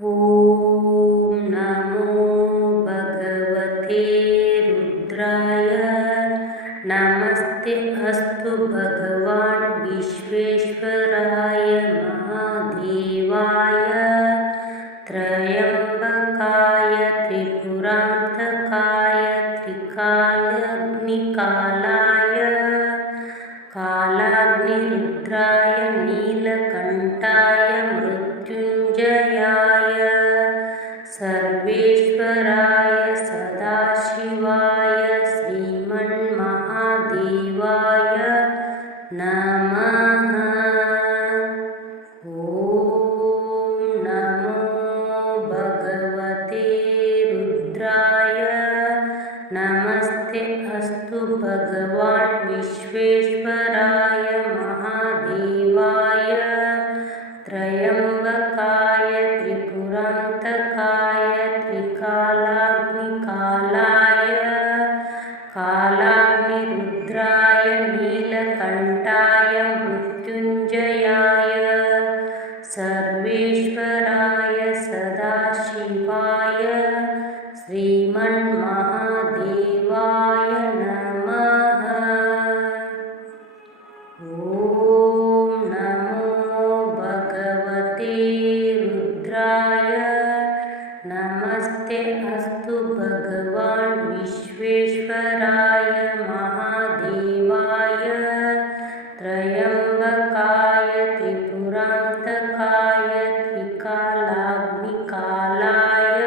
ॐ नमो भगवते रुद्राय। नमस्ते अस्तु भगवान् विश्वेश्वराय महादेवाय। त्रयम्बकाय त्रिपुरान्तकाय त्रिकालाग्निकालाय कालाग्निरुद्राय नीलकण्ठाय मृत्युञ्जयाय सर्वेश्वराय सदाशिवाय श्रीमन्महादेवाय नमः। ॐ नमो भगवते रुद्राय। नमस्ते अस्तु भगवान् विश्वेश्वराय महादेवाय। त्रयम्बकाय त्रिपुरान्तकाय त्रिकालाग्निकालाय कालाग्निरुद्राय नीलकण्ठाय मृत्युञ्जयाय सर्वेश्वराय सदाशिवाय श्रीमन्महादेवाय नमः। ॐ नमो भगवते रुद्राय। नमस्ते अस्तु भगवान् विश्वेश्वराय महादेवाय। त्रयम्बकाय त्रिपुरान्तकाय त्रिकालाग्निकालाय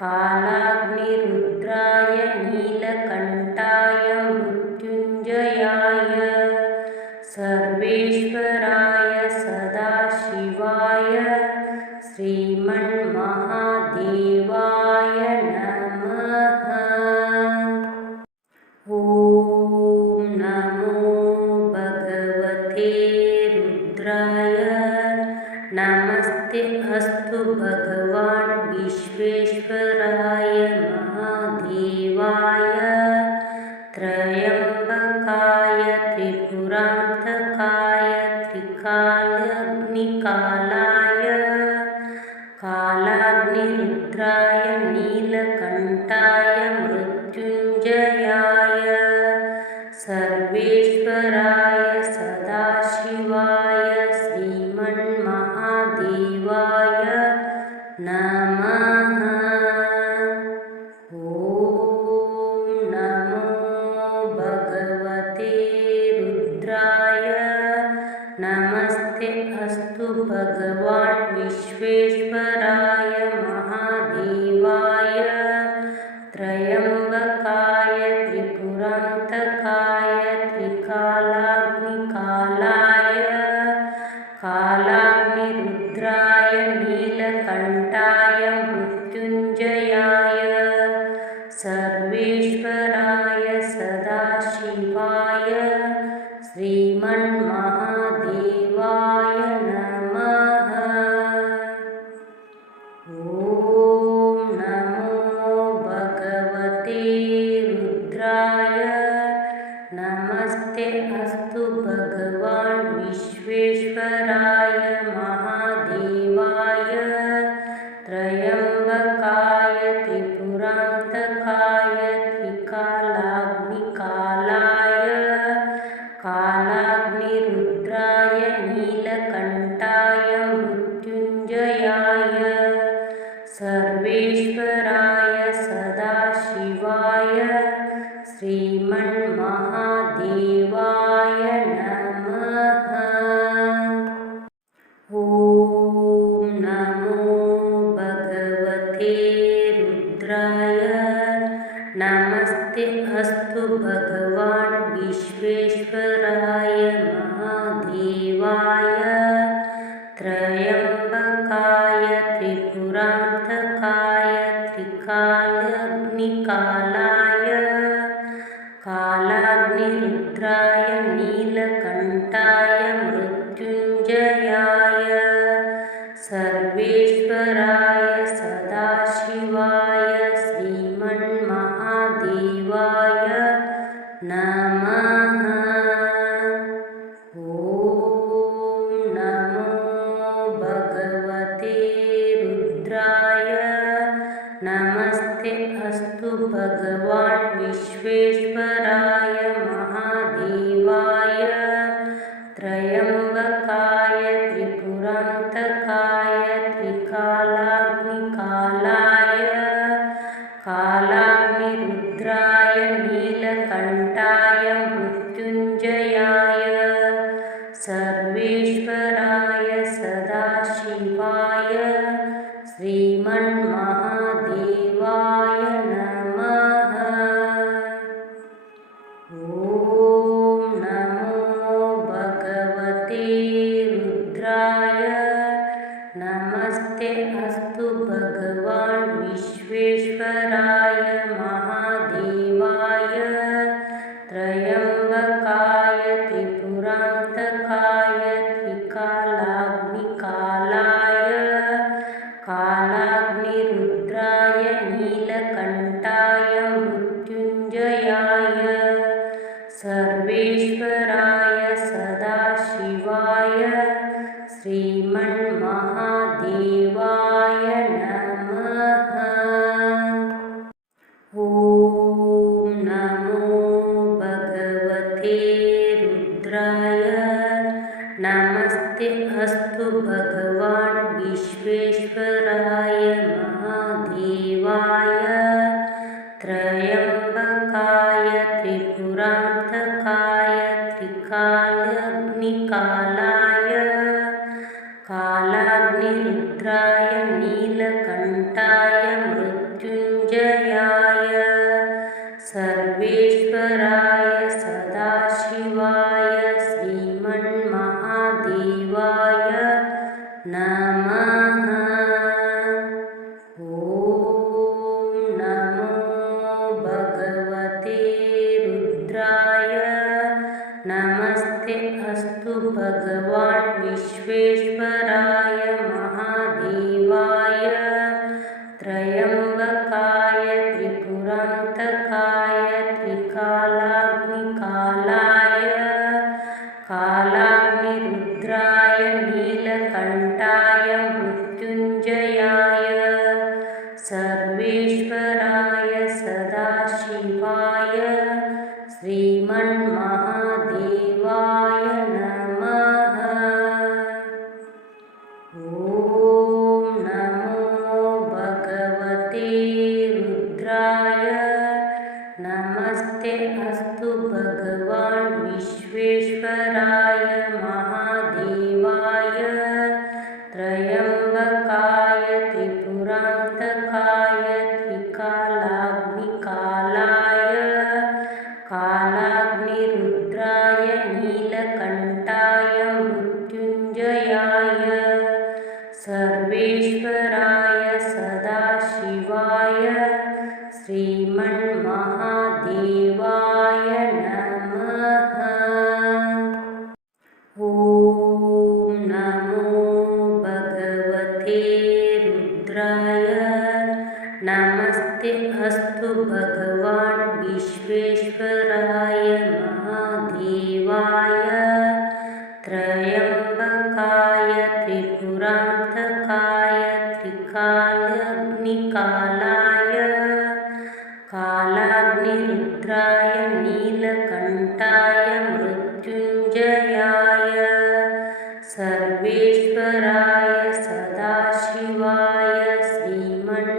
कालाग्निरुद्राय नीलकण्ठाय मृत्युञ्जयाय सर्वेश्वराय सदाशिवाय श्रीमन्महादेवाय नमः। ॐ नमो भगवते रुद्राय। नमस्ते अस्तु भगवान् विश्वेश्वराय महादेवाय। त्रयम्बकाय त्रिपुरान्तकाय त्रिकालाग्निकालाय कालाग्निरुद्राय नीलकण्ठाय मृत्युञ्जयाय सर्वेश्वराय सदाशिवाय श्रीमन्महादेवाय नमः। ॐ नमो भगवते रुद्राय। नमस्ते अस्तु भगवान् विश्वेश्वराय महादेवाय। त्रयम्बकाय त्रिपुरान्तकाय त्रिकालाग्निकालाय कालाग्निरुद्राय नीलकण्ठाय मृत्युञ्जयाय सर्वेश्वराय सदाशिवाय श्रीमन्महादेवाय नमः। ॐ नमो भगवते रुद्राय। नमस्ते अस्तु भगवान् विश्वेश्वराय महादेवाय। त्रयम्बकाय त्रिपुरान्तकाय त्रिकालाग्निकालाय कालाग्निरुद्राय नीलकण्ठाय मृत्युञ्जयाय सर्वेश्वराय सदाशिवाय श्रीमन्महादेवाय नमः। ॐ नमो भगवते रुद्राय। नमस्ते अस्तु भगवान् विश्वेश्वराय महादेवाय। त्रयम्बकाय त्रिपुरान्तकाय त्रिकालाग्निकालाय कालाग्निरुद्राय नीलकण्ठाय मृत्युञ्जयाय सर्वेश्वराय सदाशिवाय श्रीमन्महादेवाय नमः। ॐ नमो भगवते रुद्राय। श्रीमन्महादेवाय नमः। ॐ नमो भगवते रुद्राय। नमस्ते अस्तु भगवान् विश्वेश्वराय महादेवाय त्रयम्बकाय त्रिपुरान्तकाय त्रिकालाग्निकालाय कालाग्निरुद्राय नीलकण्ठाय मृत्युञ्जयाय सर्वेश्वराय सदाशिवाय श्रीमन्महादेवाय नमः। ॐ नमो भगवते रुद्राय। नमस्ते अस्तु भगवान् विश्वेश्वराय महादेवाय त्रयम्बकाय त्रिपुरान्तकाय त्रिकालाग्निकालाय कालाग्निरुद्राय नीलकण्ठाय मृत्युञ्जयाय सर्वेश्वराय सदाशिवाय श्रीमन्महादेवाय नमः। ॐ नमो भगवते रुद्राय। नमस्ते अस्तु भगवान् विश्वेश्वराय महादेवाय त्रयम्बकाय त्रिपुरान्तकाय त्रिकालाग्निकालाय कालाग्निरुद्राय नीलकण्ठाय मृत्युञ्जयाय सर्वेश्वराय सदाशिवाय श्रीमन्महादेवाय नमः। ॐ नमो भगवते रुद्राय। नमस्ते अस्तु भगवान् विश्वेश्वराय महादेवाय त्रयम्बकाय त्रिपुरान्तकाय त्रिकालाग्निकालाय कालाग्निरुद्राय नीलकण्ठाय मृत्युञ्जयाय सर्वेश्वराय सदाशिवाय श्रीमन्महादेवाय नमः। ॐ नमो भगवते रुद्राय। नमस्ते अस्तु भगवान् विश्वेश्वराय महादेवाय त्रयम्बकाय त्रिपुरान्तकाय त्रिकालाग्निकालाय कालाग्निरुद्राय नीलकण्ठाय मृत्युञ्जयाय सर्वेश्वराय सदाशिवाय श्रीमन्महादेवाय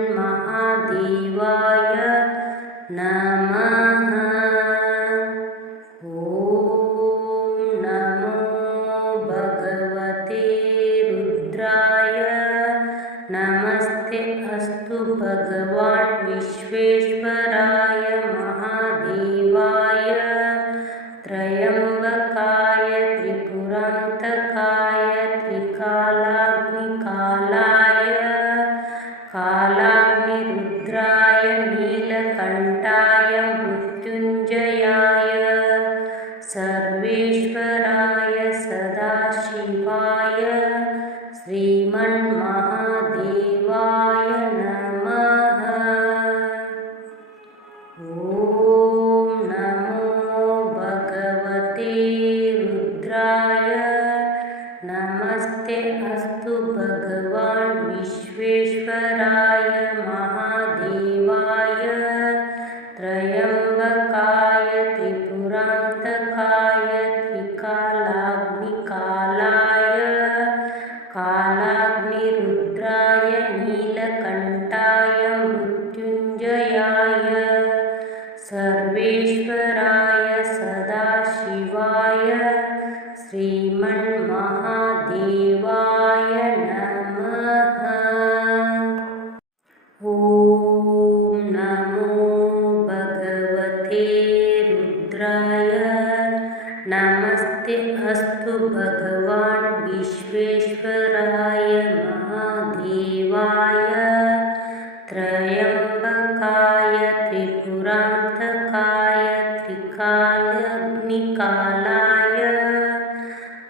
नमः। ॐ नमो भगवते रुद्राय। नमस्ते अस्तु भगवान् विश्वेश्वराय महादेवाय त्रयम्बकाय त्रिपुरान्तकाय त्रिकालाग्निकालाय कालाग्निरुद्राय नीलकण्ठाय मृत्युञ्जयाय सर्वेश्वराय सदाशिवाय श्रीमन्महादेवाय नमः। ॐ नमो भगवते रुद्राय। नमस्ते अस्तु भगवान् विश्वेश्वराय महादेवाय त्रयम्बकाय त्रिपुरान्तकाय त्रिकालाग्निकालाय कालाग्निरुद्राय नीलकण्ठाय मृत्युञ्जयाय सर्वेश्वराय सदाशिवाय श्रीमन्महादेवाय नमः। त्रयम्बकाय त्रिपुरान्तकाय त्रिकालाग्निकालाय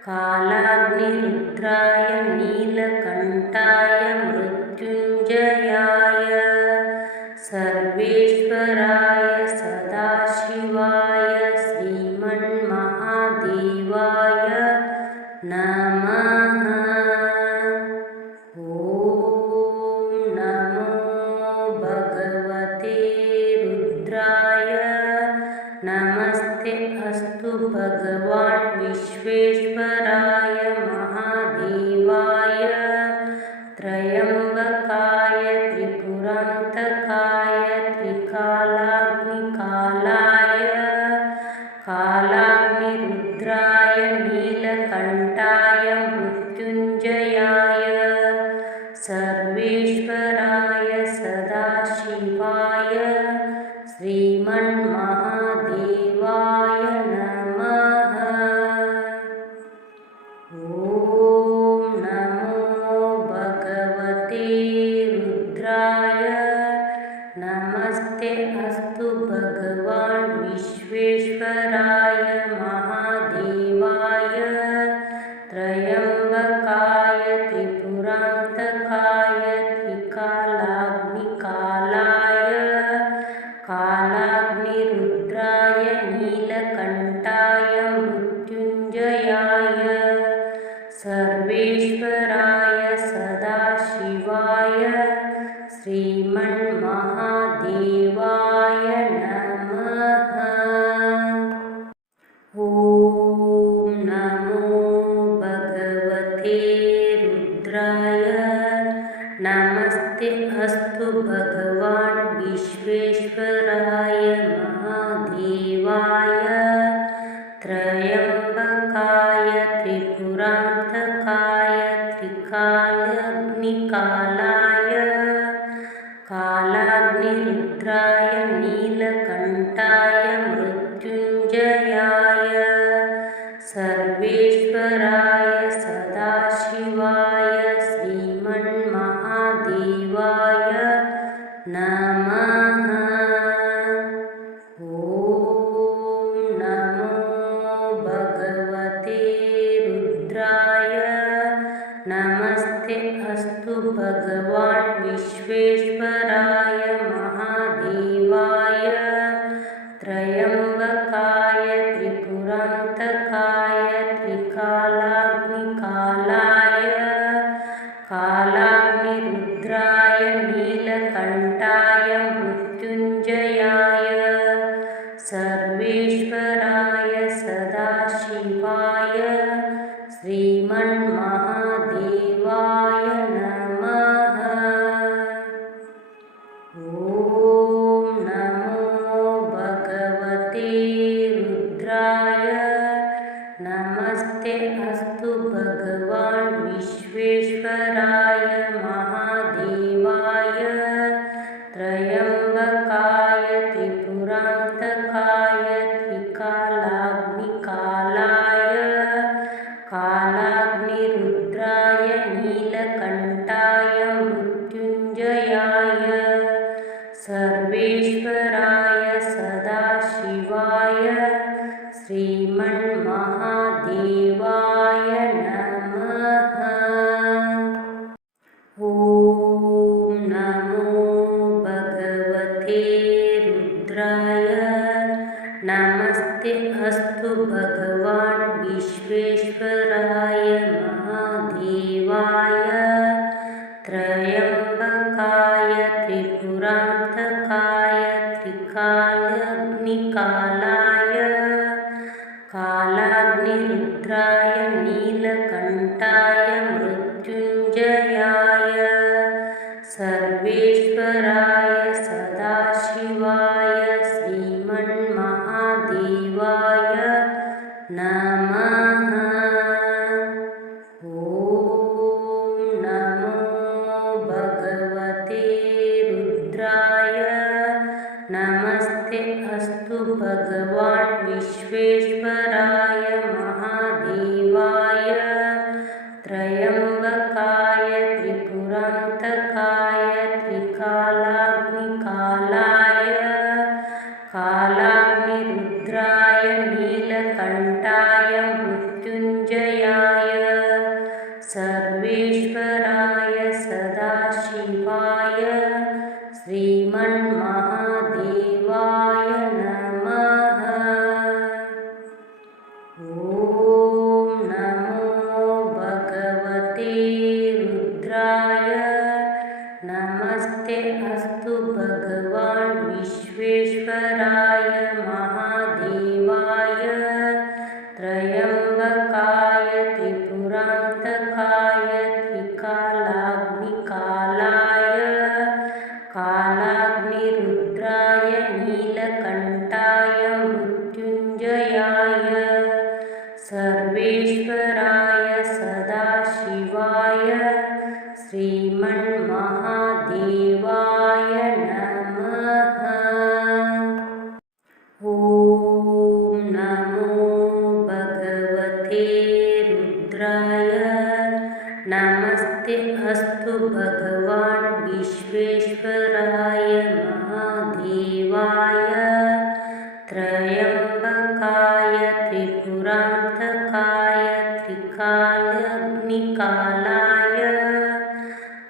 कालाग्निरुद्राय नीलकण्ठाय मृत्युञ्जयाय सर्वेश्वराय सदाशिवाय श्रीमन्महादेवाय नमः। ॐ नमो भगवते रुद्राय नमस्ते अस्तु भगवान् विश्वेश्वराय महादेवाय त्रयम्बकाय त्रिपुरान्तकाय त्रिकालाग्निकालाय कालाग्निरुद्राय नीलकण्ठाय मृत्युञ्जयाय सर्वेश्वराय सदाशिवाय श्रीमन्महादेवाय नमः। ॐ नमो भगवते रुद्राय नमस्ते अस्तु भगवान् विश्वेश्वराय महादेवाय त्रयम्बकाय त्रिपुरान्तकाय त्रिकालाग्निकालाय कालाग्निरुद्राय नीलकण्ठाय मृत्युञ्जयाय सर्वेश्वराय सदाशिवाय श्रीमन्महादेवाय नमः। ॐ नमो भगवते रुद्राय नमस्ते अस्तु भगवान् विश्वेश्वराय महादेवाय त्रयम्बकाय त्रिपुरान्तकाय त्रिकालाग्निकालाय कालाग्निरुद्राय नीलकण्ठाय मृत्युञ्जयाय सर्वेश्वराय सदाशिवाय श्रीमन्महादेवाय नमः। ॐ नमो भगवते रुद्राय नमस्ते अस्तु भगवान् विश्वेश्वराय महादेवाय त्रयम्बकाय त्रिपुरान्तकाय त्रिकालाग्निकालाय कालाग्निरुद्राय नीलकण्ठाय मृत्युञ्जयाय सर्वेश्वराय सदाशिवाय श्रीमन्महादेवाय नमः। ॐ नमो भगवते रुद्राय नमस्ते अस्तु भगवान् विश्वेश्वराय महादेवाय त्रयम्बकाय त्रिपुरान्तकाय त्रिकालाग्निकालाय कालाग्निरुद्राय नीलकण्ठाय मृत्युञ्जयाय सर्वेश्वराय सदाशिवाय श्रीमन्महादेवाय नमः। ॐ नमो भगवते रुद्राय नमस्ते अस्तु भगवान् विश्वेश्वराय महादेवाय त्रयम्बकाय त्रिपुरान्तकाय त्रिकालाग्निकालाय कालाग्निरुद्राय नीलकण्ठाय मृत्युञ्जयाय सर्वेश्वराय सदाशिवाय श्रीमन्महादेवाय नमः। ॐ नमो भगवते रुद्राय नमस्ते अस्तु भगवान् विश्वेश्वराय महादेवाय त्रयम्बकाय त्रिपुरान्तकाय त्रिकालाग्निकालाय कालाग्निरुद्राय नीलकण्ठाय मृत्युञ्जयाय सर्वेश्वराय सदाशिवाय श्रीमन्महादेवाय नमः। ॐ नमो भगवते रुद्राय। नमस्ते अस्तु भगवान् विश्वेश्वराय महादेवाय त्रयम्बकाय त्रिपुरान्तकाय त्रिकालाग्निकालाय कालाग्निरुद्राय नीलकण्ठाय मृत्युञ्जयाय सर्वेश्वराय सदाशिवाय श्रीमन्महादेवाय नमः। ॐ नमो भगवते रुद्राय। नमस्ते अस्तु भगवान् विश्वेश्वराय महादेवाय त्रयम्बकाय त्रिपुरान्तकाय त्रिकालाग्निकालाय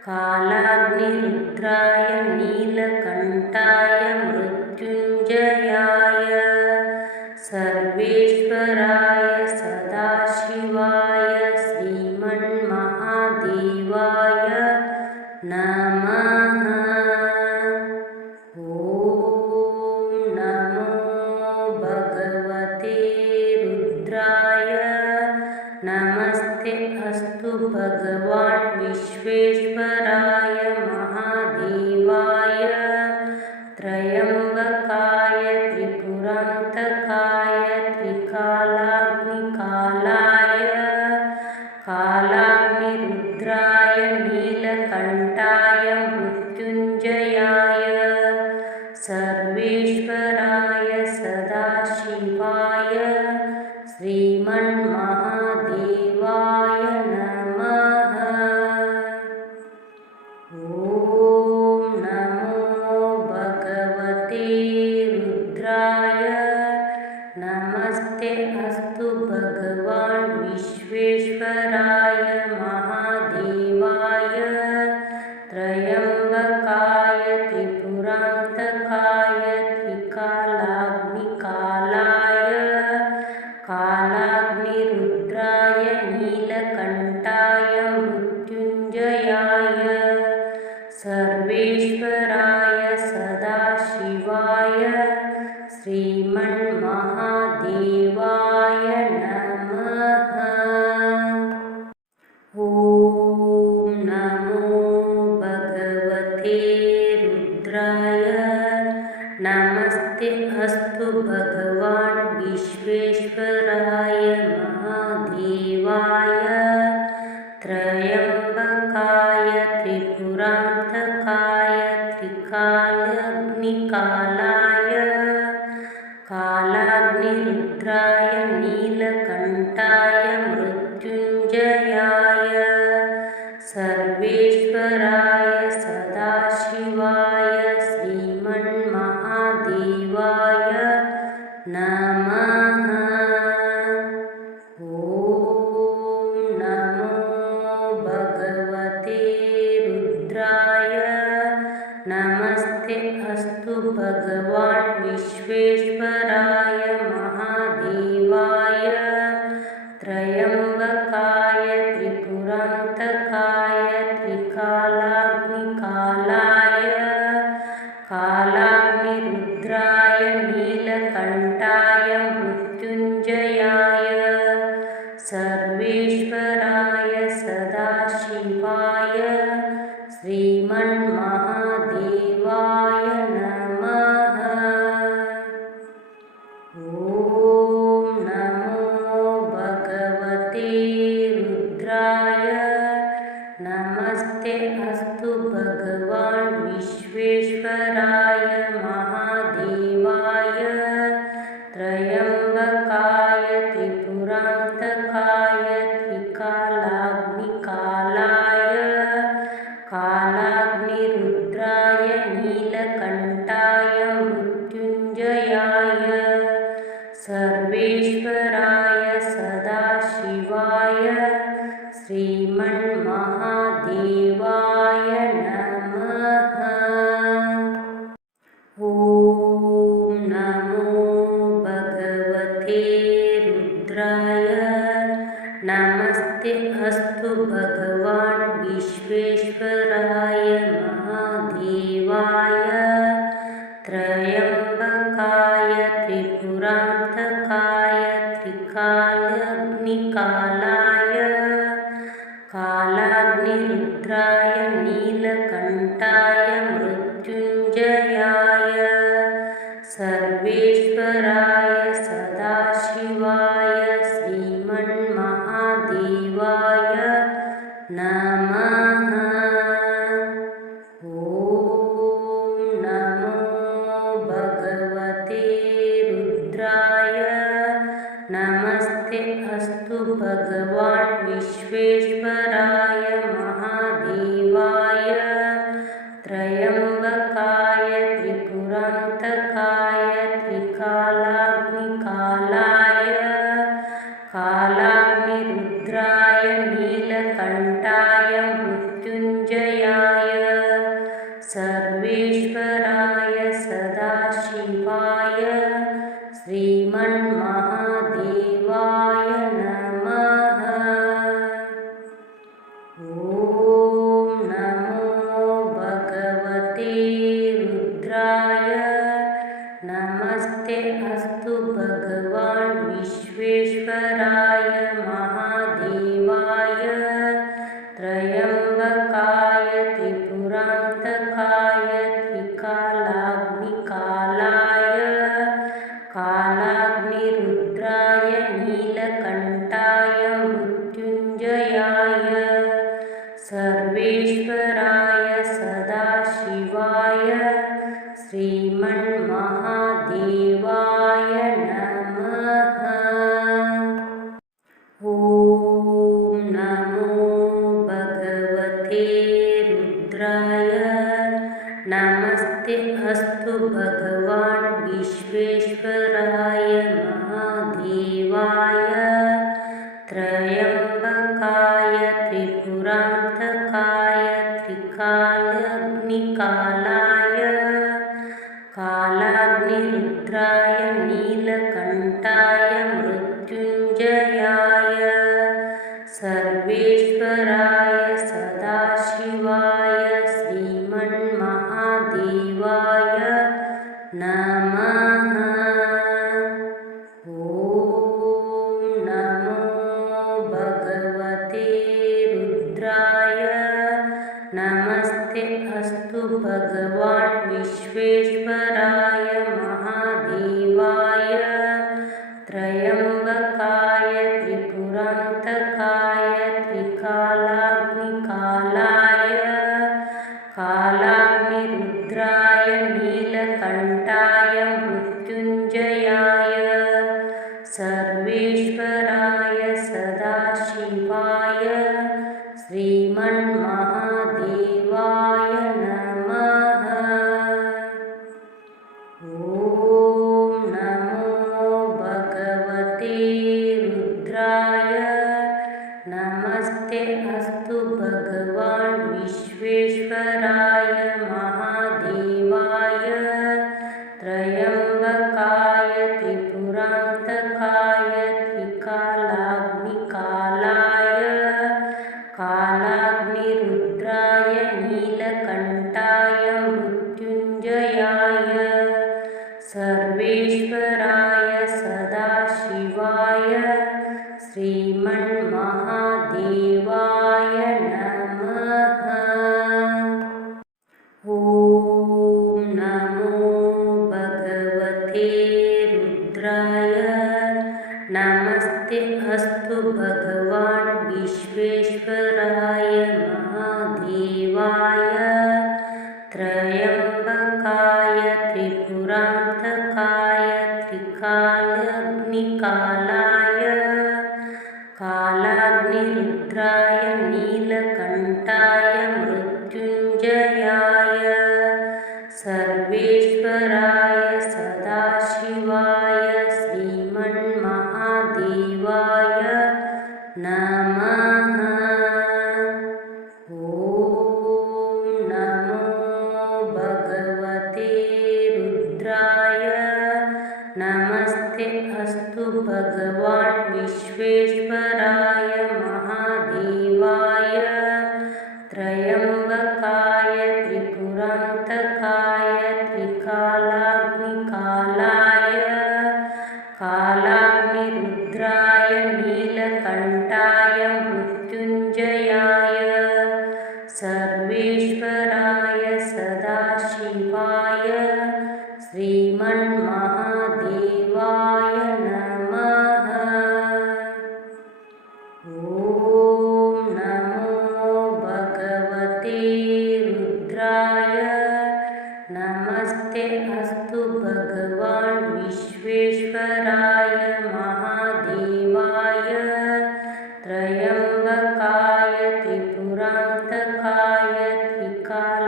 कालाग्निरुद्राय नीलकण्ठाय मृत्युञ्जयाय सर्वेश्वराय सदाशिवाय श्रीमन्महादेवाय नमः। ॐ नमो भगवते रुद्राय। नमस्ते अस्तु भगवान् विश्वेश्वराय महादेवाय त्रयम्बकाय त्रिपुरान्तकाय त्रिकालाग्निकालाय कालाग्निरुद्राय नीलकण्ठाय मृत्युञ्जयाय सर्वेश्वराय सदाशिवाय श्रीमन्महादेवाय नमः। ॐ नमो भगवते रुद्राय। नमस्ते अस्तु भगवान् विश्वेश्वराय महादेवाय त्रयम्बकाय त्रिपुरान्तकाय त्रिकालाग्निकालाय कालाग्निरुद्राय नीलकण्ठाय मृत्युञ्जयाय सर्वेश्वराय सदाशिवाय श्रीमन्महादेवाय नमः। ॐ नमो भगवते रुद्राय। नमस्ते अस्तु भगवान् विश्वेश्वराय महादेवाय त्रयम्बकाय त्रिपुरान्तकाय त्रिकालाग्निकालाय कालाग्निरुद्राय नीलकण्ठाय मृत्युञ्जयाय सर्वेश्वराय सदाशिवाय श्रीमन्महादेवाय नमः। ॐ नमो भगवते रुद्राय। नमस्ते अस्तु भगवान् विश्वेश्वराय महादेवाय त्रयम्बकाय त्रिपुरान्तकाय त्रिकालाग्निकालाय कालाग्निरुद्राय नीलकण्ठाय मृत्युञ्जयाय सर्वेश्वराय सदाशिवाय श्रीमन्महादेवाय नमः। ॐ नमो भगवते रुद्राय। नमस्ते अस्तु भगवान् विश्वेश्वराय महादेवाय त्रयम्बकाय त्रिपुरान्तकाय त्रिकालाग्निकालाय काला कालाग्निरुद्राय नीलकण्ठाय मृत्युञ्जयाय सर्वेश्वराय सदाशिवाय श्रीमन्महादेवाय नमः। ॐ नमो भगवते रुद्राय। नमस्ते अस्तु भगवान् विश्वेश्वराय महादेवाय त्रयम्बकाय त्रिपुरान्तकाय त्रिकालाग्निकालाय कालाग्निरुद्राय नीलकण्ठाय मृत्युञ्जयाय सर्वेश्वराय सदाशिवाय श्रीमन्महादेवाय नमः। ॐ नमो भगवते रुद्राय। नमस्ते अस्तु भगवान् विश्वेश्वराय महादेवाय त्रयम्बकाय त्रिपुरान्तकाय त्रिकालाग्निकालाय कालाग्निरुद्राय नीलकण्ठाय मृत्युञ्जयाय सर्वेश्वराय सदाशिवाय श्रीमन्महादेवाय नमः। ॐ नमो भगवते रुद्राय। नमस्ते अस्तु भगवान् विश्वेश्वराय महादेवाय त्रयम्बकाय त्रिपुरान्तकाय त्रिकालाग्निकालाय कालाग्निरुद्राय नीलकण्ठाय मृत्युञ्जयाय सर्वेश्वराय सदाशिवाय श्रीमन्महादेवाय नमः। ॐ नमो भगवते रुद्राय। नमस्ते अस्तु भगवान् विश्वेश्वराय महादेवाय त्रयम्बकाय त्रिपुरान्तकाय त्रिकालाग्निकालाय कालाग्निरुद्राय नीलकण्ठाय मृत्युञ्जयाय सर्वेश्वराय सदाशिवाय श्रीमन्महादेवाय नमः। ॐ नमो भगवते रुद्राय। नमस्ते अस्तु भगवान् विश्वेश्वराय महादेवाय त्रयम्बकाय त्रिपुरान्तकाय त्रिकालाग्निकालाय कालाग्निरुद्राय नीलकण्ठाय मृत्युञ्जयाय सर्वेश्वराय सदाशिवाय श्रीमन्महादेवाय नमः। ॐ नमो भगवते रुद्राय। नमस्ते अस्तु भगवान् विश्वेश्वराय महादेवाय त्रयम्बकाय त्रिपुरान्तकाय त्रिकालाग्निकालाय कालाग्निरुद्राय नीलकण्ठाय मृत्युञ्जयाय सर्वेश्वराय सदाशिवाय श्रीमन्महादेवाय नमः। ॐ नमो भगवते रुद्राय। नमस्ते अस्तु भगवान् विश्वेश्वराय महादेवाय त्रयम्बकाय त्रिपुरान्तकाय त्रिकालाग्निकालाय कालाग्निरुद्राय नीलकण्ठाय मृत्युञ्जयाय रुद्राय नमस्ते अस्तु भगवान् विश्वेश्वराय महादेवाय त्रयम्बकाय त्रिपुरान्तकाय त्रिकालाग्निकालाय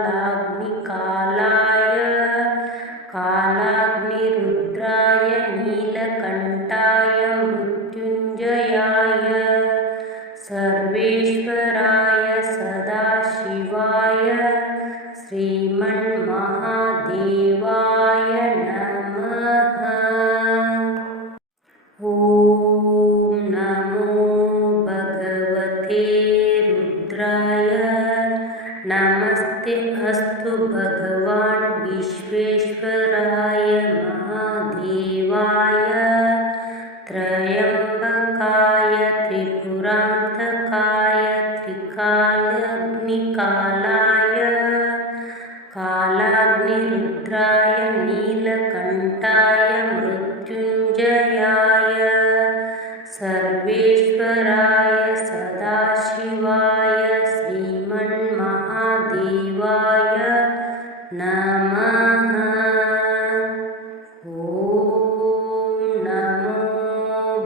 कालाग्निरुद्राय नीलकण्ठाय मृत्युञ्जयाय सर्वेश्वराय सदाशिवाय श्रीमन्महादेवाय नमः। ॐ नमो भगवते रुद्राय नमस्ते अस्तु भगवान् विश्वेश्वराय महादेवाय त्रयम्बकाय त्रिपुरान्तकाय त्रिकालाग्निकालाय कालाग्निरुद्राय नीलकण्ठाय मृत्युञ्जयाय सर्वेश्वराय सदाशिवाय श्रीमन्महादेवाय नमः। ॐ नमो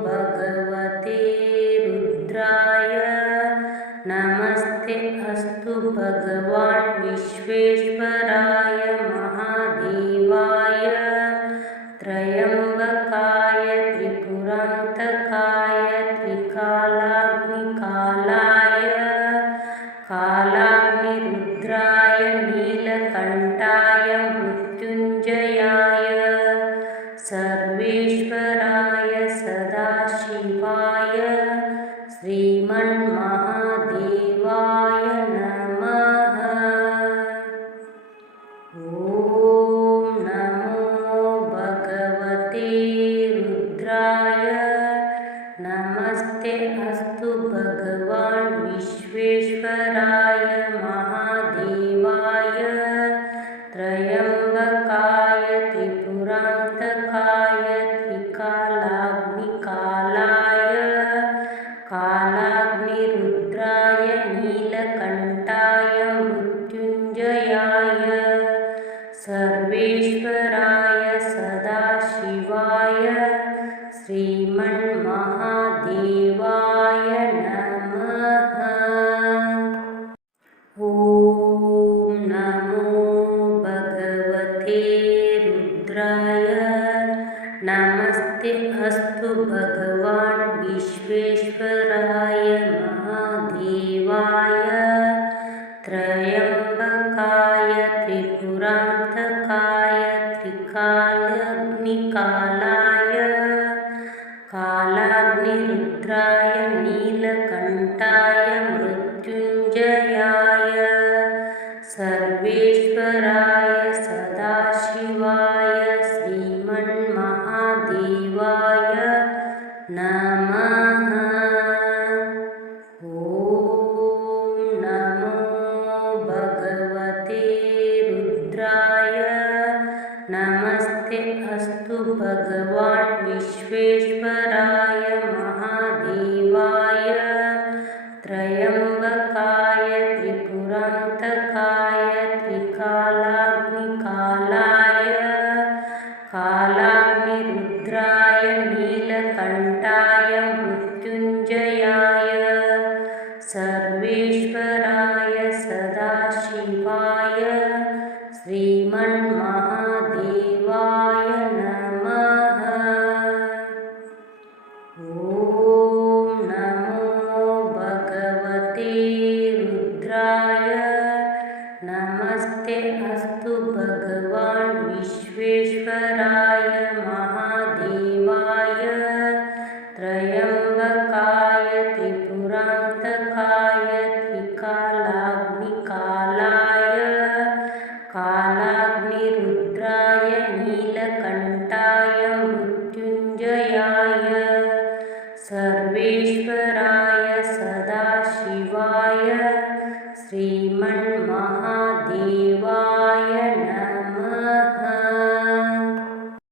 भगवते रुद्राय नमस्ते अस्तु भगवान् विश्वेश्वराय महादेवाय त्रयम्बकाय त्रिपुरान्तकाय त्रिकालाग्निकालाय कालाग्निरुद्राय नीलकण्ठाय मृत्युञ्जयाय सर्वेश्वराय सदाशिवाय श्रीमन्महादेवाय नमः। ॐ नमो भगवते रुद्राय नमस्ते अस्तु भगवान् विश्वेश्वराय महादेवाय त्रयम्बकाय त्रिपुरान्तकाय त्रिकालाग्निकालाय कालाग्निरुद्राय नीलकण्ठाय मृत्युञ्जयाय सर्वेश्वराय सदाशिवाय श्रीमन्महादेवाय नमः। ॐ नमो भगवते रुद्राय नमस्ते अस्तु भगवान् विश्वेश्वराय महादेवाय त्रयम्बकाय त्रिपुरान्तकाय त्रिकालाग्निकालाय कालाग्निरुद्राय नीलकण्ठाय मृत्युञ्जयाय सर्वेश्वराय सदाशिवाय श्रीमन्महादेवाय नमः। ॐ नमो भगवते रुद्राय नमस्ते अस्तु भगवान् विश्वेश्वराय महादेवाय त्रयम्बकाय त्रिपुरान्तकाय त्रिकालाग्निकालाय कालाग्निरुद्राय नीलकण्ठाय मृत्युञ्जयाय सर्वेश्वराय सदाशिवाय श्रीमन्महादेवाय नमः। ॐ नमो भगवते रुद्राय नमस्ते अस्तु भगवान् विश्वेश्वराय महादेवाय त्रयम्बकाय त्रिपुरान्तकाय त्रिकालाग्निकालाय कालाग्निरुद्राय नीलकण्ठाय मृत्युञ्जयाय सर्वेश्वराय सदाशिवाय श्रीमन्